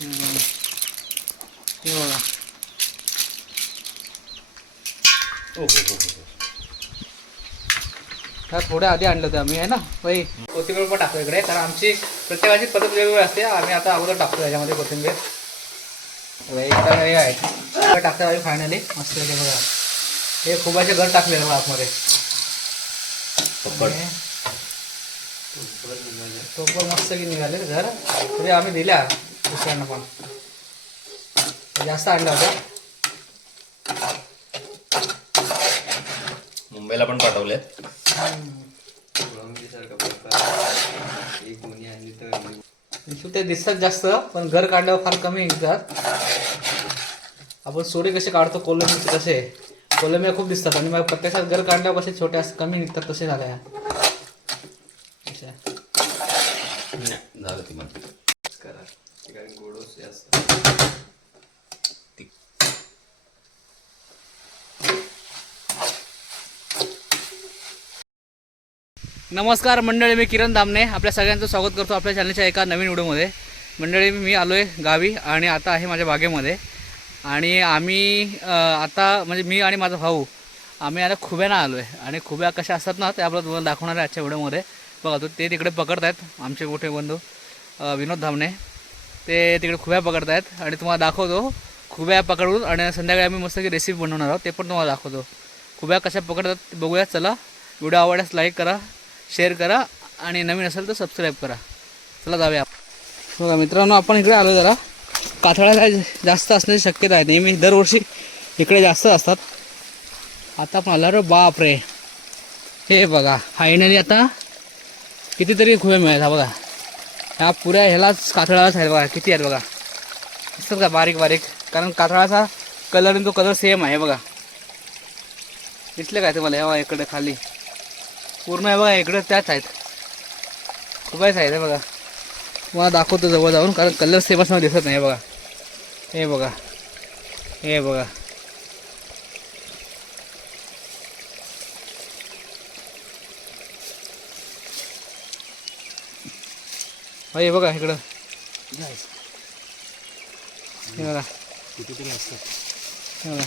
हे बघा हो हो हो ह्या थोड्या आधी आणलं होतं आम्ही आहे ना? बाई कोथिंबीर पण टाकतो इकडे कारण आमची प्रत्येकाची पद्धत वेगवेगळी असते. आम्ही आता अगोदर टाकतो त्याच्यामध्ये कोथिंबीर. हे आहे. टाकतो आम्ही फायनली मस्त ते बघा. हे खुबाचे घर टाकले बघा आतमध्ये. तो पण मस्त की निघाले घर. तरी आम्ही दिल्या. दुसऱ्यांना पण. जास्त आणला होता. मुंबईला पण पाठवले. ते दिसतात जास्त पण घर काढल्यावर फार कमी निघतात आपण सोडे कसे काढतो कोलंबीचे कसे कोलंब्या खूप दिसतात आणि मग प्रत्यक्षात घर काढल्यावर कसे छोटे असतात कमी निघतात तसे झाले. झालं ती मन नमस्कार मंडळी मी किरण दामने आपल्या सगळ्यांचं स्वागत करतो आपल्या चॅनलच्या एका नवीन व्हिडिओमध्ये. मंडळी मी आलो आहे गावी आणि आता आहे माझ्या बागेमध्ये. आणि आम्ही आता म्हणजे मी आणि माझा भाऊ आम्ही आता खुब्याना आलो आहे आणि खुब्या कशा असतात ना ते आपल्याला तुम्हाला दाखवणार आहे आजच्या व्हिडिओमध्ये. बघा तो ते तिकडे पकडत आहेत आमचे मोठे बंधू विनोद धामणे ते तिकडे खुब्या पकडत आहेत आणि तुम्हाला दाखवतो खुब्या पकडून. आणि संध्याकाळी आम्ही मस्त की रेसिपी बनवणार आहोत. ते पण तुम्हाला दाखवतो. खुब्या कशा पकडतात बघूया. चला व्हिडिओ आवडल्यास लाईक करा. शेअर करा आणि नवीन असेल तर सबस्क्राईब करा. चला जाऊया. बघा मित्रांनो आपण इकडे आलो जरा. काथळाला जास्त असण्याची शक्यता आहे. नेहमी दरवर्षी इकडे जास्त असतात. आता आपण आला रे बाप रे हे बघा फायनली आता कितीतरी खुबे मिळाले हा बघा. ह्या पुऱ्या ह्यालाच कातळाच आहेत बघा किती आहेत बघा. दिसतात का बारीक बारीक? कारण काथळाचा कलर आणि तो कलर सेम आहे बघा. दिसलं काय तुम्हाला? हे इकडे खाली. पूर्ण आहे बघा इकडे त्याच आहेत. खूपच आहेत बघा. तुम्हाला दाखवतो जवळ जाऊन कारण कलर सेम असं दिसत नाही बघा. हे बघा. हे बघा. हा, हे बघा इकडं. हे बघा. कितीतरी असतात. हे बघा.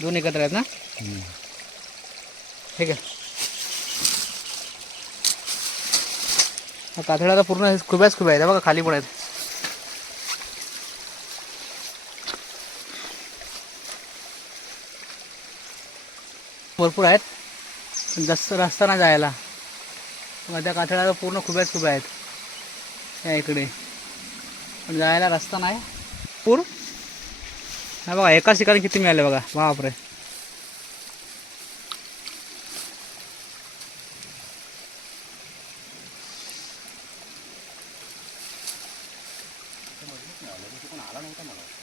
दोन एकत्र आहेत ना? ठीक आहे. हा आता पूर्ण खुब्याच खुब्या आहेत. बघा खाली पण आहेत. भरपूर आहेत. पण जास्त रस्ता ना जायला. मग त्या कातळाला पूर्ण खुब्याच खुब्या आहेत. या इकडे. पण जायला रस्ता नाही. पूर हा बघा एकाच ठिकाणी किती मिळाले बघा. बापरे.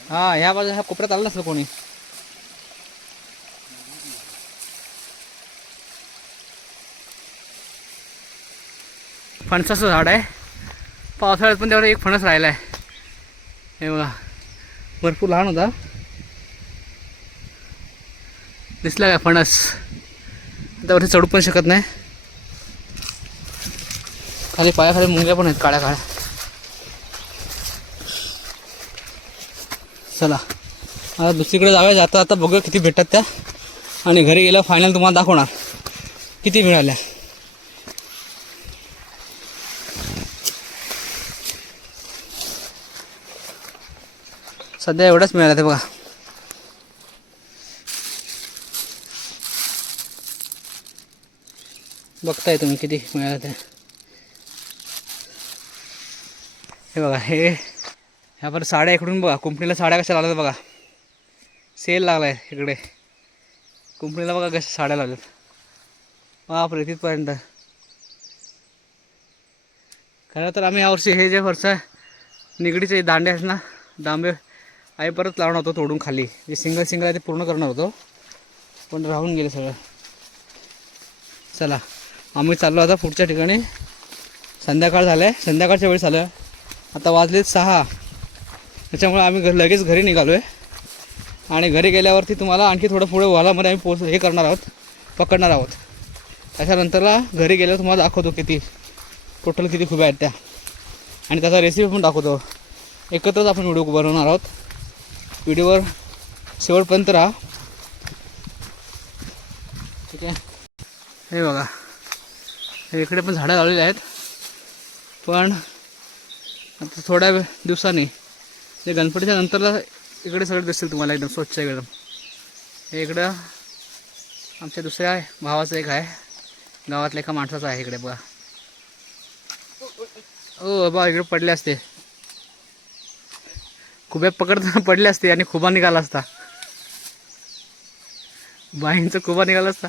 हा ह्या बाजूला ह्या कोपऱ्यात आला नसलं कोणी? फणसाचं झाड आहे. पावसाळ्यात पण त्यावर एक फणस राहिला आहे हे बघा भरपूर लहान होता. दिसला काय फणस? त्यावरती चढू पण शकत नाही. खाली पायाखाली मुंग्या पण आहेत काळ्या काळ्या चला. आता दुसरीकडे जाऊया. जाता आता बघूया किती भेटतात त्या. आणि घरी गेल्या फायनल तुम्हाला दाखवणार. किती मिळाल्या. सध्या एवढंच मिळालं ते बघा. बघताय तुम्ही किती मिळालं ते. हे बघा हे ह्या बरं साड्या इकडून बघा. कुंपणीला साड्या कशा लागल्यात बघा. सेल लागला आहे इकडे. कुंपणीला बघा कशा साड्या लावल्यात. बापरे तिथपर्यंत. खरं तर आम्ही यावर्षी हे जे वरचं निगडीचे दांडे आहेत ना दांबे आई परत लावणार होतो तोडून खाली. जे सिंगल सिंगल आहे ते पूर्ण करणार होतो. पण राहून गेले सगळं. चला आम्ही चाललो आता पुढच्या ठिकाणी. संध्याकाळ झालं आहे संध्याकाळच्या वेळी आलं आता वाजलेत सहा. त्याच्यामुळे आम्ही घर लगेच घरी निघालो आहे आणि घरी गेल्यावरती तुम्हाला आणखी थोडं पुढे वालामध्ये आम्ही पोच हे करणार आहोत. पकडणार आहोत. त्याच्यानंतरला घरी गेल्यावर तुम्हाला दाखवतो किती टोटल किती खुब्या आहेत त्या. आणि त्याचा रेसिपी पण दाखवतो. एकत्रच आपण व्हिडिओ बनवणार आहोत. व्हिडिओवर शेवटपर्यंत राहा. ठीक आहे? हे बघा. इकडे पण झाडं लावलेली आहेत. पण आता थोड्या दिवसांनी ते गणपतीच्या नंतरला इकडे सगळे दिसतील तुम्हाला एकदम स्वच्छ एकदम. हे इकडं आमच्या दुसऱ्या भावाचं एक आहे. गावातल्या एका माणसाचं आहे इकडे बघा. ओ बा इकडे पडले असते. खुब्या पकडताना पडले असते आणि खुबा निघाला असता. बाईंचा खुबा निघाला असता.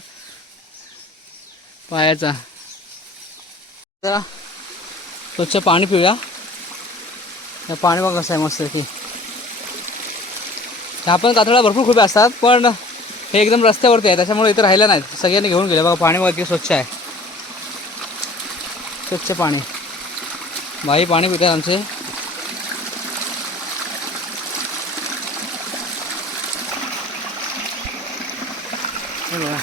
पायाचा. जरा स्वच्छ पाणी पिऊया. हे पाणी बघ कसं आहे मस्त की ह्या पण कातळा भरपूर खूप असतात पण हे एकदम रस्त्यावरती आहे त्याच्यामुळे इथं राहिलं नाहीत. सगळ्यांनी घेऊन गेले. बघा पाणी वगैरे स्वच्छ आहे. स्वच्छ पाणी. बाई पाणी पितात आमचे. बघा.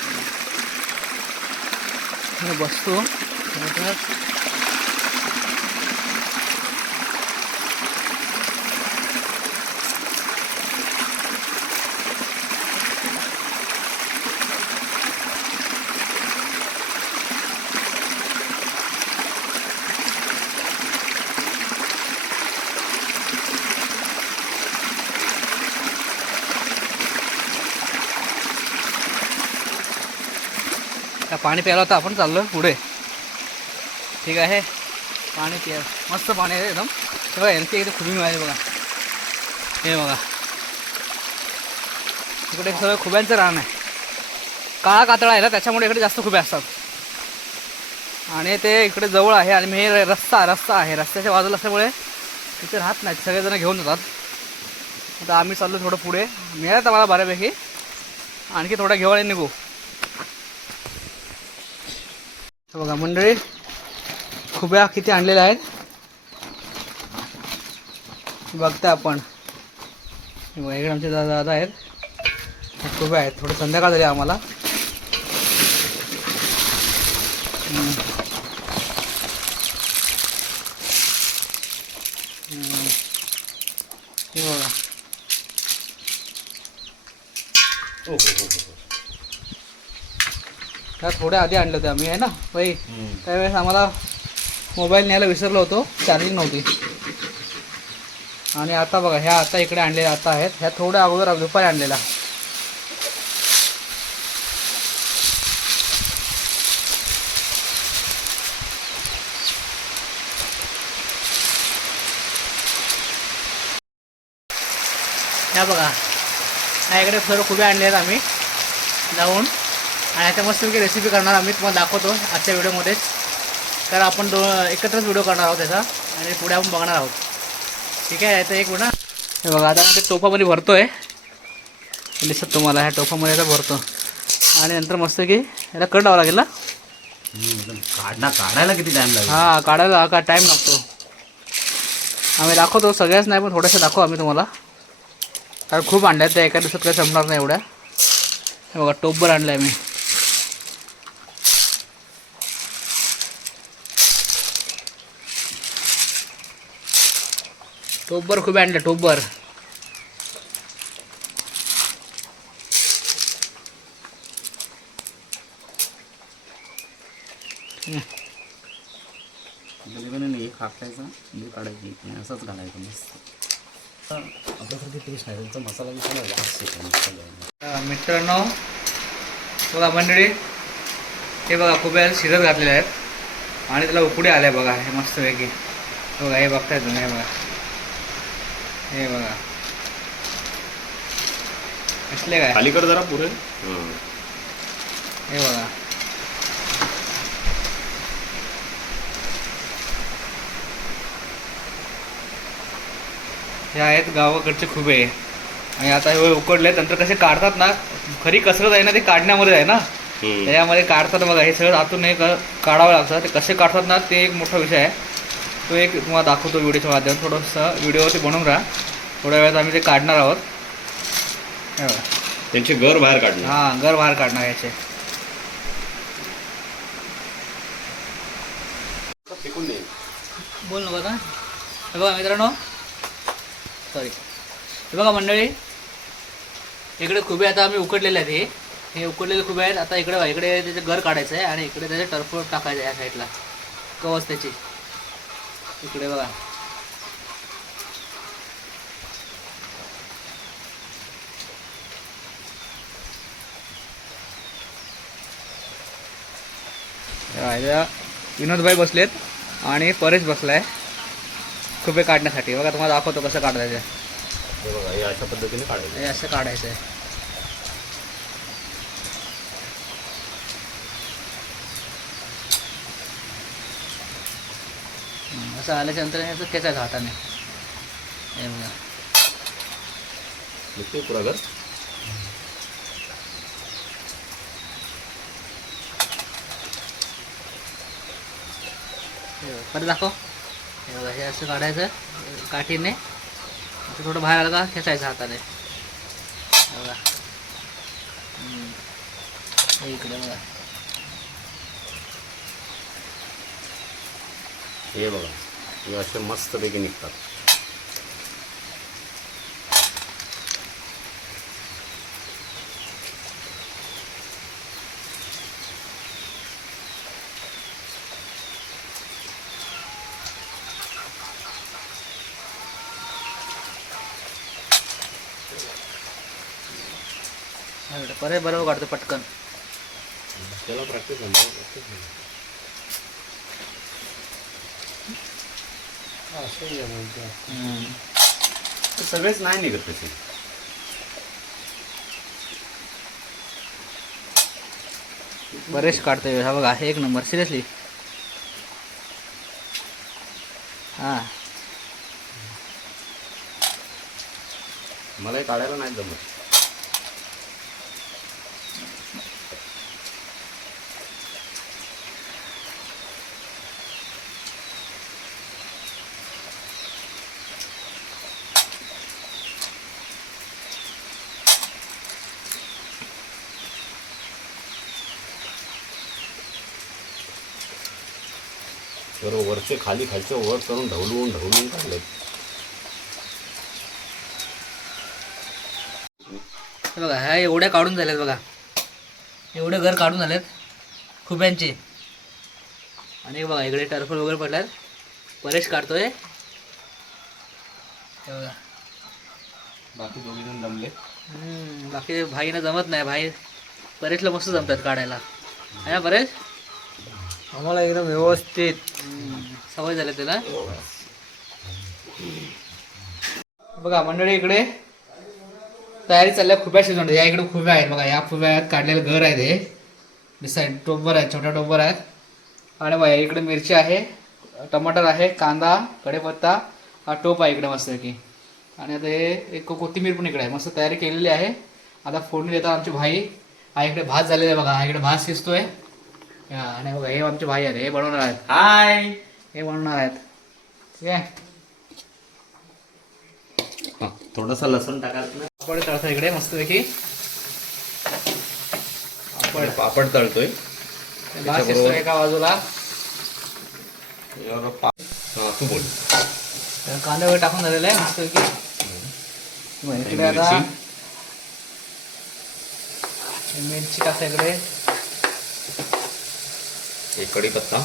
बसतो. आता पाणी प्यायला होतं आपण चाललो पुढे. ठीक आहे. पाणी प्या मस्त पाणी आहे एकदम. हे बघा यांची इथे खुबी मिळाली बघा. हे बघा. इकडे सगळं खुब्यांचं रान आहे. काळा कातळा आहे ना त्याच्यामुळे इकडे जास्त खुब्या असतात. आणि ते इकडे जवळ आहे आणि हे रस्ता रस्ता आहे. रस्त्याच्या बाजूला असल्यामुळे तिथे राहत नाहीत. सगळेजण घेऊन जातात. आता आम्ही चाललो थोडं पुढे. मिळालं मला बऱ्यापैकी. आणखी थोडा घेऊन निघू हे बघा मंडळी खुब्या किती आणलेल्या आहेत? बघता आपण. हे बघा इकडे आमचे दादा दादा आहेत. खुब्या आहेत. थोडं संध्याकाळ झाली आम्हाला. हे बघा. हो, हो, हो, थोड्या आधी आणलं होतं आम्ही आहे ना? हो त्यावेळेस आम्हाला मोबाईल न्यायला विसरलो होतो चार्जिंग नव्हती. आणि आता बघा ह्या आता इकडे आणलेल्या आता आहेत. ह्या थोड्या अगोदर दुपारी आणलेल्या. ह्या बघा ह्या इकडे सर्व खुबे आणले आहेत आम्ही जाऊन. आणि आता मस्त की रेसिपी करणार आम्ही तुम्हाला दाखवतो आजच्या व्हिडिओमध्येच कारण आपण दो एकत्रच व्हिडिओ करणार आहोत त्याचा आणि पुढे आपण बघणार आहोत. ठीक आहे याचं एक ना हे बघा आता ते टोपामध्ये भरतोय. दिसत तुम्हाला ह्या टोपामध्ये आता भरतो. आणि नंतर मस्त की याला कट लावावं लागेल ना? काढणा काढायला किती टाइम लागेल? हां काढायला का टाईम लागतो? आम्ही दाखवतो सगळ्याच नाही पण थोड्याशा दाखवू आम्ही तुम्हाला. कारण खूप आणल्या त्या एका दिवसात काही संपणार नाही एवढ्या. हे बघा टोपभर आणलं आहे मी टोपभर खूप आणलं काढायची नाही असंच घालायचं मस्त. आपल्यासारखी टेस्ट नाही त्यांचा मसाला बिसाला जास्त येतो मस्त अ, मित्रांनो बघा मंडळी हे बघा खूप शिजत घातलेले आहेत. आणि त्याला उकडे आल्या बघा हे मस्तपैकी. बघा हे बघताय तुम्ही हे बघा. हे बघा. असले काय? अलीकडे जरा पुढे. हे बघा. हे आहेत गावाकडचे खुबे. आणि आता हे उकडले नंतर कसे काढतात ना खरी कसरत आहे ना ते काढण्यामध्ये आहे ना. त्याच्यामध्ये काढतात बघा हे सगळं आतून हे काढावं लागतं. ते कसे काढतात ना ते एक मोठा विषय आहे. तो एक तुम्हाला दाखवतो व्हिडिओच्या माध्यमातून. थोडंसं व्हिडिओवरती बनवून राहा. थोड्या वेळात आम्ही ते काढणार आहोत. बघा. त्यांचे घर बाहेर काढले हां घर बाहेर काढणार याचे. बोल नको आता हे बघा मित्रांनो. सॉरी हे बघा मंडळी. इकडे खुबे आता आम्ही उकडलेले आहेत हे. हे उकडलेले खुबे आहेत. आता इकडे बघा, इकडे त्याचे घर काढायचं आहे आणि इकडे त्याचे टर्फ टाकायचं आहे या साईडला कवच त्याची. इकडे बघा. विनोदभाई बसलेत आणि परेश बसलाय खुबे काढण्यासाठी. बघा तुम्हाला दाखवतो कसं काढायचं. हे बघा हे अशा पद्धतीने काढायचं. हे असं काढायचं आहे असं आल्याच्यानंतर असं खेचायचं हाताने. हे बघा. निघते पुरा घर हे बघा, परत दाखव. हे बघा हे असं काढायचं काठीने. असं थोडं बाहेर आलं का खेचायचं हाताने. हे बघा. हे इकडे बघा. हे बघा. हे असे मस्तपैकी निघतात. परत बरोबर काढतो पटकन. त्याला प्रॅक्टिस practice हं. ते सगळेच नाही निघत तसे. बरेच काढतोय. हा बघा एक नंबर सिरियसली. हां. मला काढायला नाही जमत. सर्व वरचे खाली खालचे वर करून ढवलून ढवलून काढले. बघा ह्या एवढ्या काढून झाल्यात बघा. एवढे घर काढून झालेत खुब्यांचे. आणि बघा इकडे टर्फल वगैरे पडल्यात. परेश काढतोय. बघा. बाकी दोघे जण जमले. बाकी भाईनं जमत नाही भाई परेशला मस्त जमतात काढायला. आहे ना परेश? आम्हाला एकदम व्यवस्थित. सवय झाली त्याला. बघा मंडळी इकडे तयारी चालल्या खुब्या शिजवून या इकडे खुब्या आहेत. बघा या खुब्या आहेत. काढलेलं घर आहे ते. दिसाय टोबर आहे छोटा टोबर आहे आणि बघा इकडे मिरची आहे टमाटर आहे कांदा कढीपत्ता हा टोप आहे इकडे मस्त की आणि आता हे एक कोथिंबीर पण इकडे आहे. मस्त तयारी केलेली आहे. आता फोडणी देतात आमची भाई. हा इकडे भात झालेला आहे बघा. हा इकडे भात शिजतोय. हा, आणि बघा हे आमचे भाई आहेत हे बनवणार आहेत. हाय. हे बनवणार आहेत. ठीक आहे थोडंसं लसूण टाकायचं पापड तळतो इकडे मस्तपैकी. पापड. पापड तळतोय. एका बाजूला. तू बोल. कांदा वगैरे टाकून झालेला आहे मस्तपैकी इकडे आता. मिरची टाकता इकडे. एक कढीपत्ता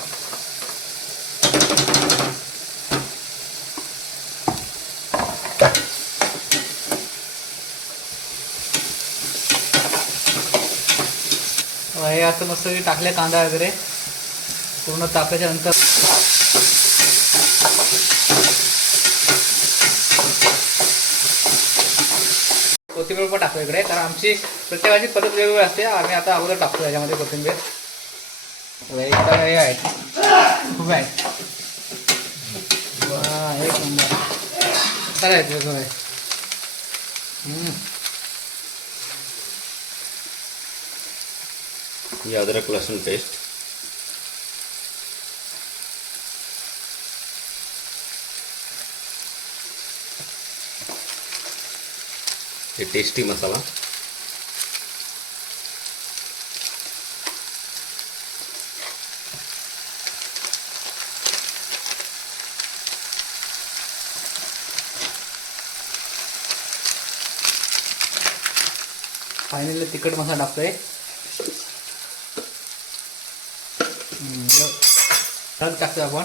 हे असं मस्त टाकले कांदा वगैरे. पूर्ण टाकायच्या नंतर. कोथिंबीर पण टाकतो इकडे. कारण आमची प्रत्येकाची पद्धत वेगवेगळी असते. आम्ही आता अगोदर टाकतो याच्यामध्ये कोथिंबीर. बघा, हे आहेत खूप आहेत एक नंबर. करायचं आहे ही अद्रक लसूण पेस्ट हे टेस्टी मसाला. फायनली तिखट मसाला टाकतोय. हळद टाकतोय आपण.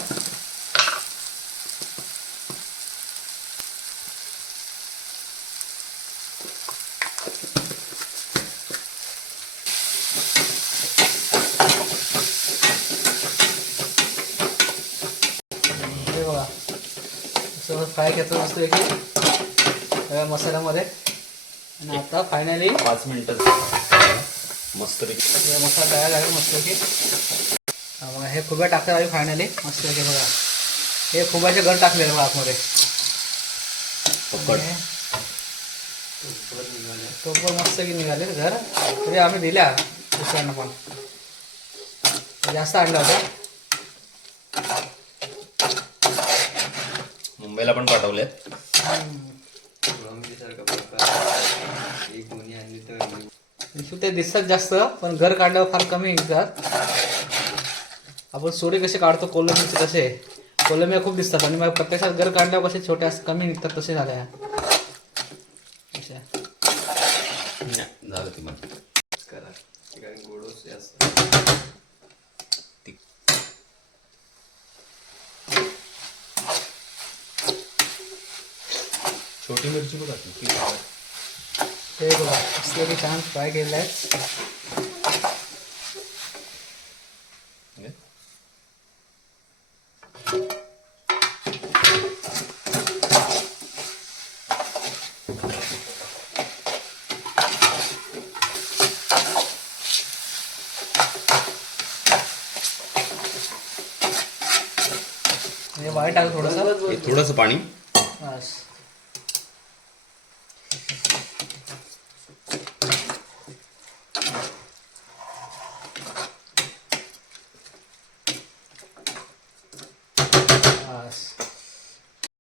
हे बघा. फ्राय घेतलं असतं की मसाल्यामध्ये. आणि आता फायनली पाच मिनिटं. मस्त मसाला तयार झाला मस्त की हे खुब्या टाकतात आधी फायनली मस्त की बघा. हे खुब्याचे घर टाकले बघा आतमध्ये. आणि टोपर मस्त की निघाले घर. तरी आम्ही दिल्या दुसऱ्यांना पण. जास्त आणला होता. मुंबईला पण पाठवले ते दिसतात जास्त पण घर काढल्यावर फार कमी निघतात आपण सोडे कसे काढतो कोलंबीचे तसे. कोलंब्या खूप दिसतात आणि मग प्रत्यक्षात घर काढल्यावर कसे छोटे असं कमी निघतात तसे झाले अशा. झालं ती मग. छोटी मिरची बघा ती बघा असले की छान फ्राय केलेले आहेत. हे? हे वाईट टाक थोडंसं. हे थोडंसं पाणी.